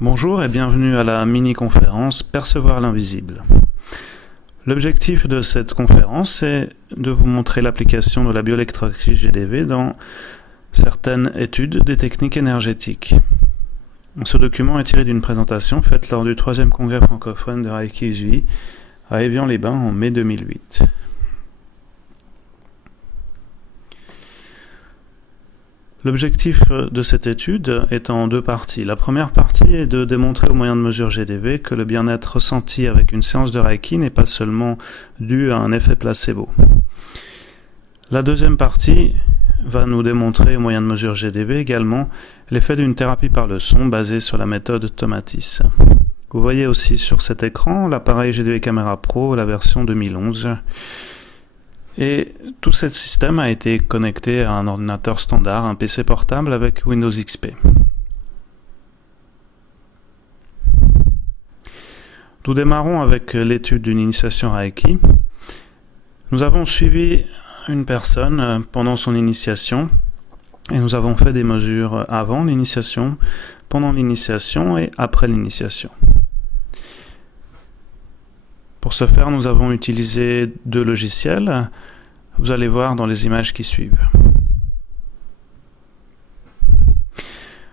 Bonjour et bienvenue à la mini-conférence Percevoir l'invisible. L'objectif de cette conférence est de vous montrer l'application de la bioélectrolyse GDV dans certaines études des techniques énergétiques. Ce document est tiré d'une présentation faite lors du 3e congrès francophone de Reiki Usui à Évian-les-Bains en mai 2008. L'objectif de cette étude est en deux parties. La première partie est de démontrer au moyen de mesures GDV que le bien-être ressenti avec une séance de Reiki n'est pas seulement dû à un effet placebo. La deuxième partie va nous démontrer au moyen de mesures GDV également l'effet d'une thérapie par le son basée sur la méthode Tomatis. Vous voyez aussi sur cet écran l'appareil GDV Camera Pro, la version 2011. Et tout ce système a été connecté à un ordinateur standard, un PC portable avec Windows XP. Nous démarrons avec l'étude d'une initiation Reiki. Nous avons suivi une personne pendant son initiation et nous avons fait des mesures avant l'initiation, pendant l'initiation et après l'initiation. Pour ce faire, nous avons utilisé deux logiciels. Vous allez voir dans les images qui suivent.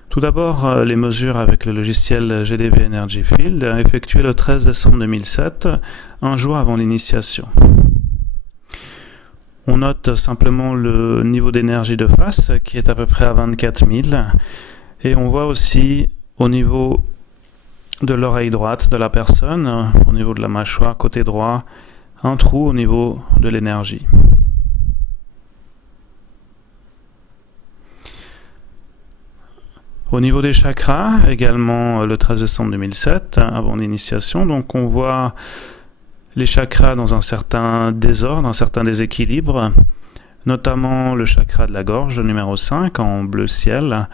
Tout d'abord, les mesures avec le logiciel GDV Energy Field effectuées le 13 décembre 2007, un jour avant l'initiation. On note simplement le niveau d'énergie de face qui est à peu près à 24 000 et on voit aussi au niveau de l'oreille droite de la personne, au niveau de la mâchoire côté droit, un trou au niveau de l'énergie. Au niveau des chakras, également le 13 décembre 2007, avant l'initiation, donc on voit les chakras dans un certain désordre, un certain déséquilibre, notamment le chakra de la gorge, numéro 5, en bleu ciel,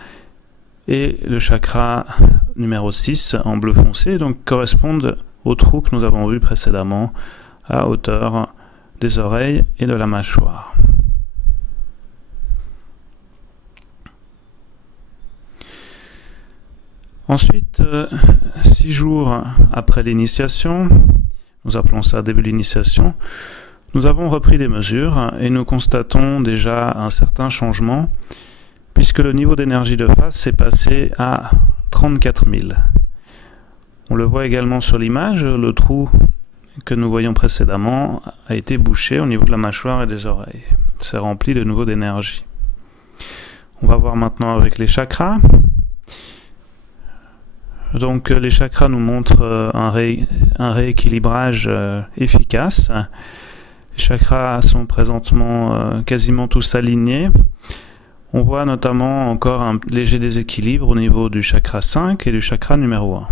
et le chakra numéro 6 en bleu foncé, donc correspondent aux trous que nous avons vus précédemment à hauteur des oreilles et de la mâchoire. Ensuite, 6 jours après l'initiation, nous appelons ça début de l'initiation, nous avons repris des mesures et nous constatons déjà un certain changement puisque le niveau d'énergie de face est passé à 34 000. On le voit également sur l'image, le trou que nous voyions précédemment a été bouché au niveau de la mâchoire et des oreilles. C'est rempli de nouveau d'énergie. On va voir maintenant avec les chakras. Donc les chakras nous montrent un rééquilibrage efficace. Les chakras sont présentement quasiment tous alignés. On voit notamment encore un léger déséquilibre au niveau du chakra 5 et du chakra numéro 1.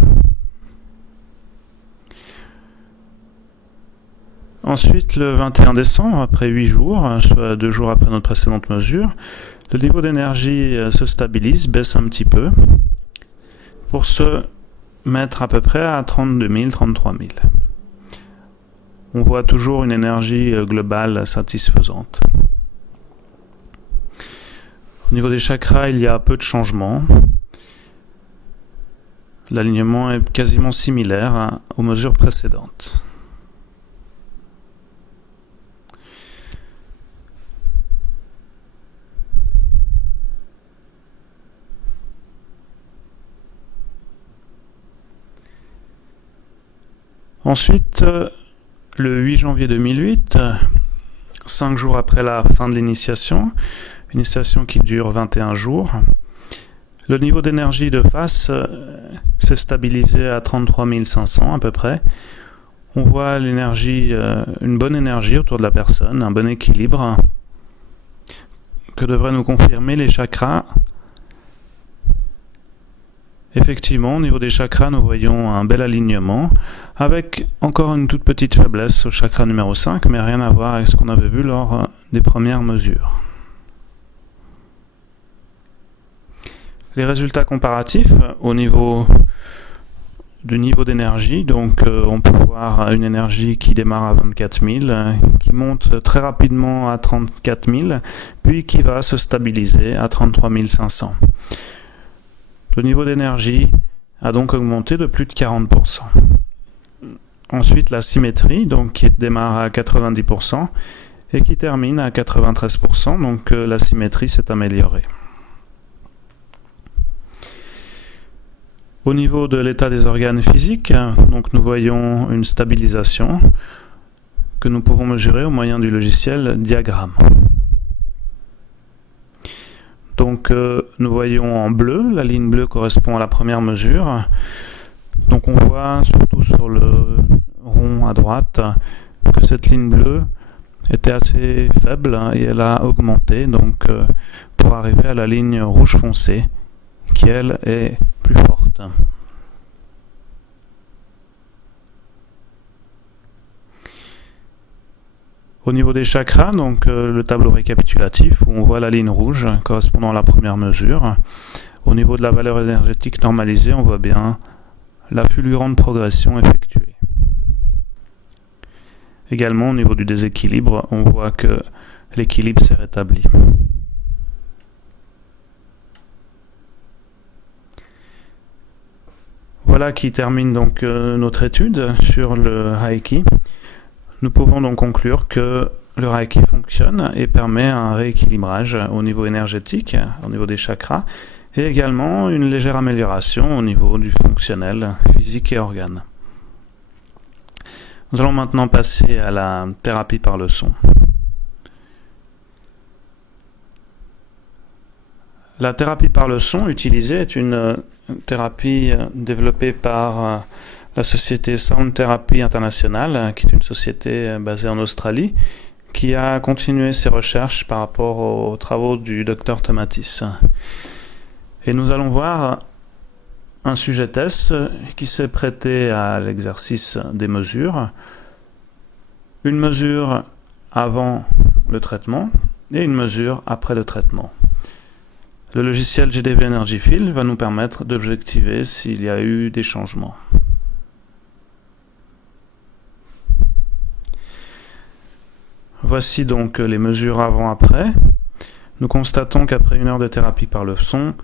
Ensuite, le 21 décembre, après 8 jours, soit 2 jours après notre précédente mesure, le niveau d'énergie se stabilise, baisse un petit peu, pour se mettre à peu près à 32 000, 33 000. On voit toujours une énergie globale satisfaisante. Au niveau des chakras, il y a peu de changements. L'alignement est quasiment similaire aux mesures précédentes. Ensuite, le 8 janvier 2008, 5 jours après la fin de l'initiation, une initiation qui dure 21 jours, le niveau d'énergie de face s'est stabilisé à 33 500 à peu près. On voit l'énergie, une bonne énergie autour de la personne, un bon équilibre que devraient nous confirmer les chakras. Effectivement, au niveau des chakras, nous voyons un bel alignement, avec encore une toute petite faiblesse au chakra numéro 5, mais rien à voir avec ce qu'on avait vu lors des premières mesures. Les résultats comparatifs au niveau du niveau d'énergie, donc on peut voir une énergie qui démarre à 24 000, qui monte très rapidement à 34 000, puis qui va se stabiliser à 33 500. Le niveau d'énergie a donc augmenté de plus de 40%. Ensuite, la symétrie, donc qui démarre à 90% et qui termine à 93%, donc la symétrie s'est améliorée. Au niveau de l'état des organes physiques, donc nous voyons une stabilisation que nous pouvons mesurer au moyen du logiciel diagramme. Donc nous voyons en bleu, la ligne bleue correspond à la première mesure. Donc on voit surtout sur le rond à droite que cette ligne bleue était assez faible et elle a augmenté donc pour arriver à la ligne rouge foncé qui elle est plus forte. Au niveau des chakras, donc le tableau récapitulatif où on voit la ligne rouge correspondant à la première mesure. Au niveau de la valeur énergétique normalisée, on voit bien la fulgurante progression effectuée. Également au niveau du déséquilibre, on voit que l'équilibre s'est rétabli. Voilà qui termine donc notre étude sur le Reiki. Nous pouvons donc conclure que le Reiki fonctionne et permet un rééquilibrage au niveau énergétique, au niveau des chakras, et également une légère amélioration au niveau du fonctionnel, physique et organes. Nous allons maintenant passer à la thérapie par le son. La thérapie par le son utilisée est une thérapie développée par la société Sound Therapy International, qui est une société basée en Australie, qui a continué ses recherches par rapport aux travaux du Dr Tomatis. Et nous allons voir un sujet test qui s'est prêté à l'exercice des mesures. Une mesure avant le traitement et une mesure après le traitement. Le logiciel GDV Energy Field va nous permettre d'objectiver s'il y a eu des changements. Voici donc les mesures avant-après. Nous constatons qu'après 1 heure de thérapie par le son,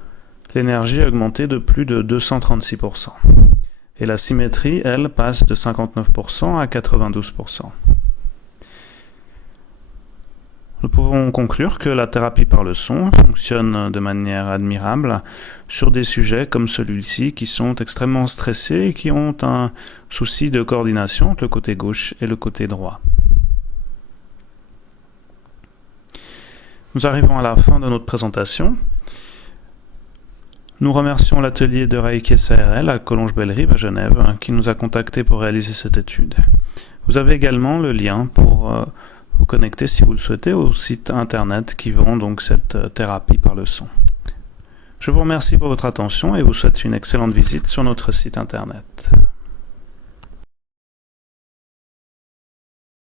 l'énergie a augmenté de plus de 236%. Et la symétrie, elle, passe de 59% à 92%. Nous pouvons conclure que la thérapie par le son fonctionne de manière admirable sur des sujets comme celui-ci qui sont extrêmement stressés et qui ont un souci de coordination entre le côté gauche et le côté droit. Nous arrivons à la fin de notre présentation. Nous remercions l'atelier de Reiki SARL à Collonges-Bellerive à Genève qui nous a contactés pour réaliser cette étude. Vous avez également le lien pour vous connecter si vous le souhaitez au site internet qui vend donc cette thérapie par le son. Je vous remercie pour votre attention et vous souhaite une excellente visite sur notre site internet.